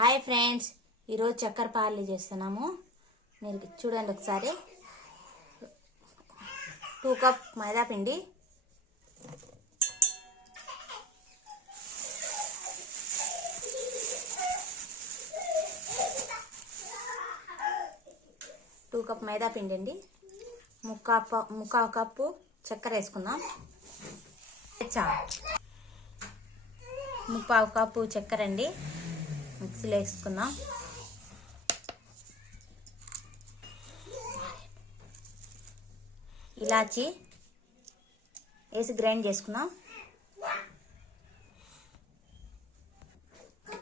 Hi friends ఈరోజు చక్కెర పాలు చేస్తున్నాము. మీరు చూడండి ఒకసారి. టూ కప్ మైదా పిండి. టూ కప్ మైదా పిండి అండి. ముక్కా ముక్కా కప్పు చక్కెర వేసుకుందాం. చా. ముప్పావు కప్పు చక్కెర అండి. మిక్సీలో వేసుకుందాం. ఇలాచి వేసి గ్రైండ్ చేసుకుందాం.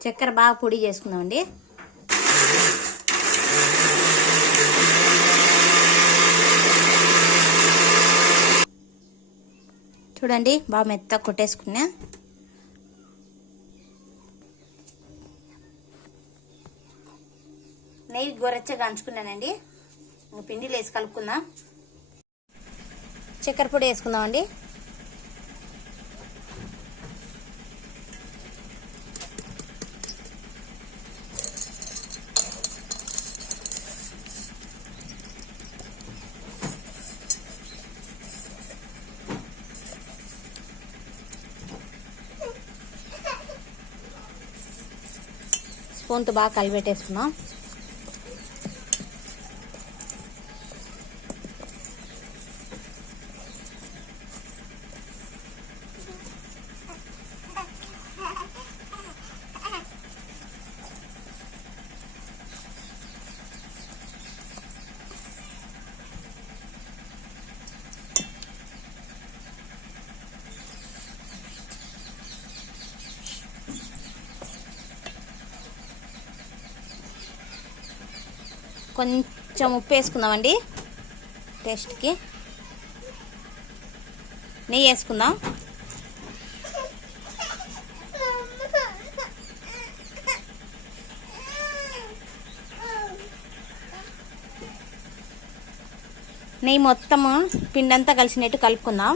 చక్కెర బాగా పొడి చేసుకుందాం అండి. చూడండి బాగా మెత్త కొట్టేసుకున్నా. నెయ్యి గొరచ్చగా అంచుకున్నానండి. పిండిలో వేసి కలుపుకుందాం. చక్కెర పొడి వేసుకుందాం అండి స్పూన్తో బాగా కలిపెట్టేసుకున్నాం కొంచెం ఉప్పు వేసుకుందామండి. టేస్ట్కి. నెయ్యి వేసుకుందాం. నెయ్యి మొత్తము పిండంతా కలిసినట్టు కలుపుకుందాం.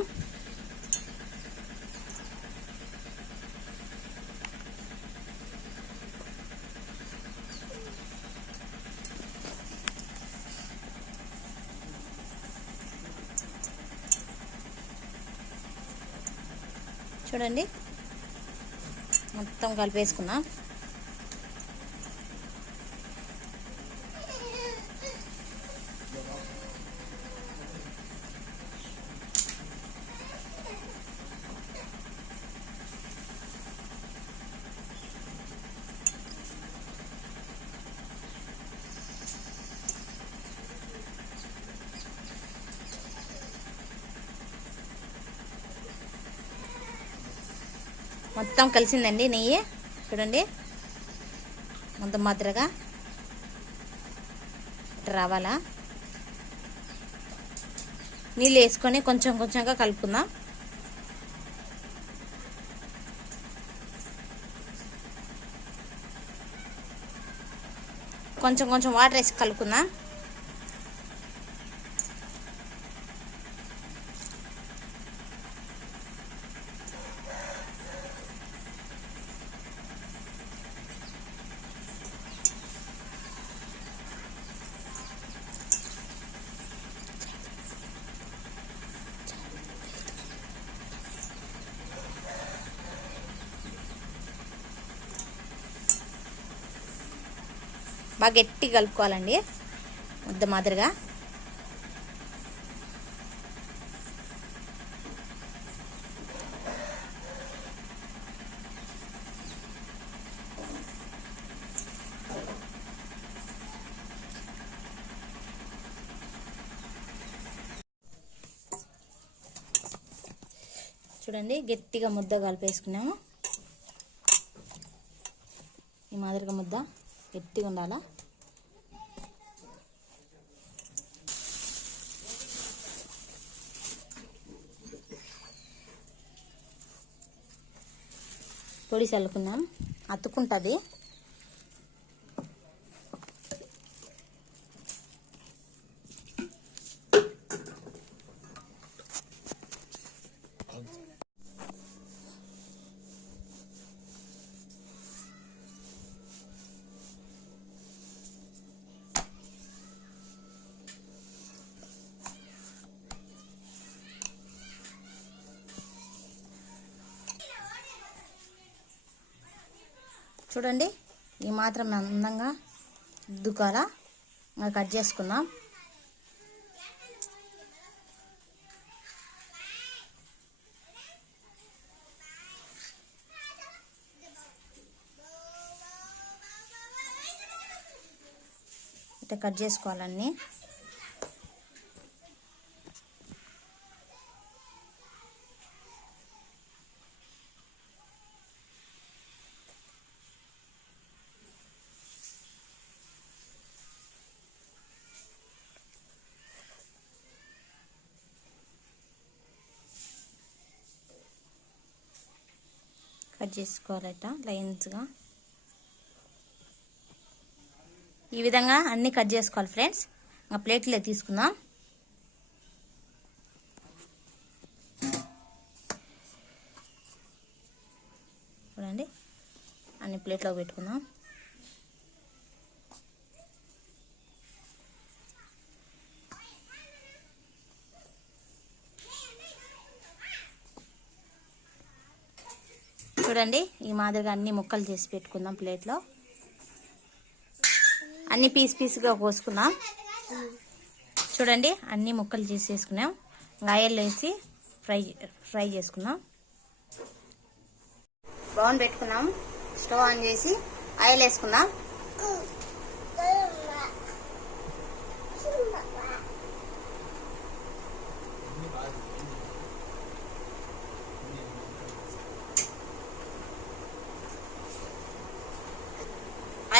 చూడండి. మొత్తం కలిపేసుకుందాం. మొత్తం కలిసిందండి నెయ్యి. చూడండి. మొత్తం మాదిరిగా రావాలా? నీళ్ళు వేసుకొని కొంచెం కొంచెంగా కలుపుకుందాం. కొంచెం కొంచెం వాటర్ వేసి కలుపుకుందాం. బాగా గట్టి కలుపుకోవాలండి. ముద్ద మాదిరిగా. చూడండి గట్టిగా ముద్ద కలిపేసుకున్నాము. ఈ మాదిరిగా ముద్ద గట్టిగా ఉండాలా? పొడి చల్లుకుందాం. అతుకుంటుంది చూడండి ఈ మాత్రం అందంగా దుకాల. కట్ చేసుకుందాం. ఇట్లా కట్ చేసుకోవాలన్నీ. కట్ చేసుకోవాలట లైన్స్గా. ఈ విధంగా అన్నీ కట్ చేసుకోవాలి ఫ్రెండ్స్. ఇంకా ప్లేట్లో తీసుకుందాం. చూడండి. అన్ని ప్లేట్లో పెట్టుకుందాం. చూడండి ఈ మాదిరిగా అన్ని ముక్కలు చేసి పెట్టుకుందాం ప్లేట్లో. అన్ని పీస్ పీస్గా కోసుకుందాం. చూడండి అన్ని ముక్కలు చేసి వేసుకున్నాం ఆయిల్ వేసి ఫ్రై ఫ్రై చేసుకుందాం. బౌన్ పెట్టుకున్నాం స్టవ్ ఆన్ చేసి ఆయిల్ వేసుకుందాం.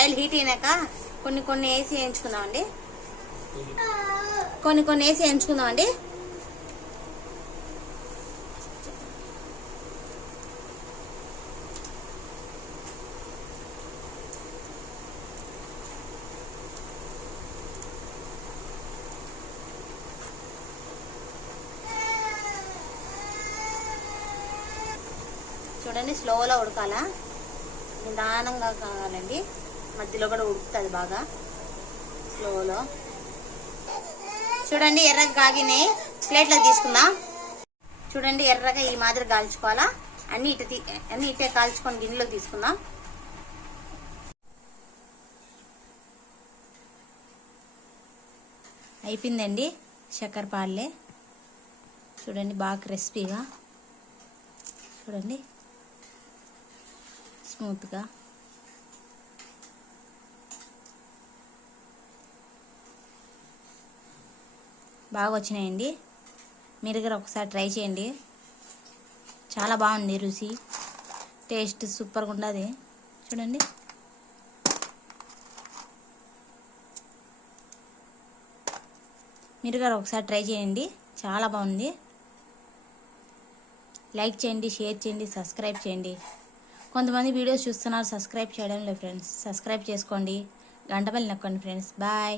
ఆయిల్ హీట్ అయినాక కొన్ని కొన్ని వేసి వేయించుకుందామండి. కొన్ని కొన్ని వేసి వేయించుకుందామండి. చూడండి స్లోలో ఉడకాలా. నిదానంగా కావాలండి. మధ్యలో కూడా ఉడుకుతుంది బాగా. స్లోలో చూడండి ఎర్రగా కాగినాయి ప్లేట్లో తీసుకుందాం. చూడండి ఎర్రగా ఈ మాదిరి కాల్చుకోవాలా అన్ని ఇటు తీ- అన్ని ఇటే కాల్చుకొని గిన్నెలో తీసుకుందాం. అయిపోయిందండి చక్కెర పాలే. చూడండి బాగా క్రిస్పీగా. చూడండి. స్మూత్గా. బాగా వచ్చినాయండి మీరు దగ్గర ఒకసారి ట్రై చేయండి. చాలా బాగుంది రుచి. టేస్ట్ సూపర్గా ఉండదు. చూడండి. మీరు గారు ఒకసారి ట్రై చేయండి. చాలా బాగుంది. లైక్ చేయండి షేర్ చేయండి సబ్స్క్రైబ్ చేయండి. కొంతమంది వీడియోస్ చూస్తున్నారు సబ్స్క్రైబ్ చేయడం లేదు ఫ్రెండ్స్. సబ్స్క్రైబ్ చేసుకోండి. గంట బెల్ నొక్కండి ఫ్రెండ్స్. బాయ్.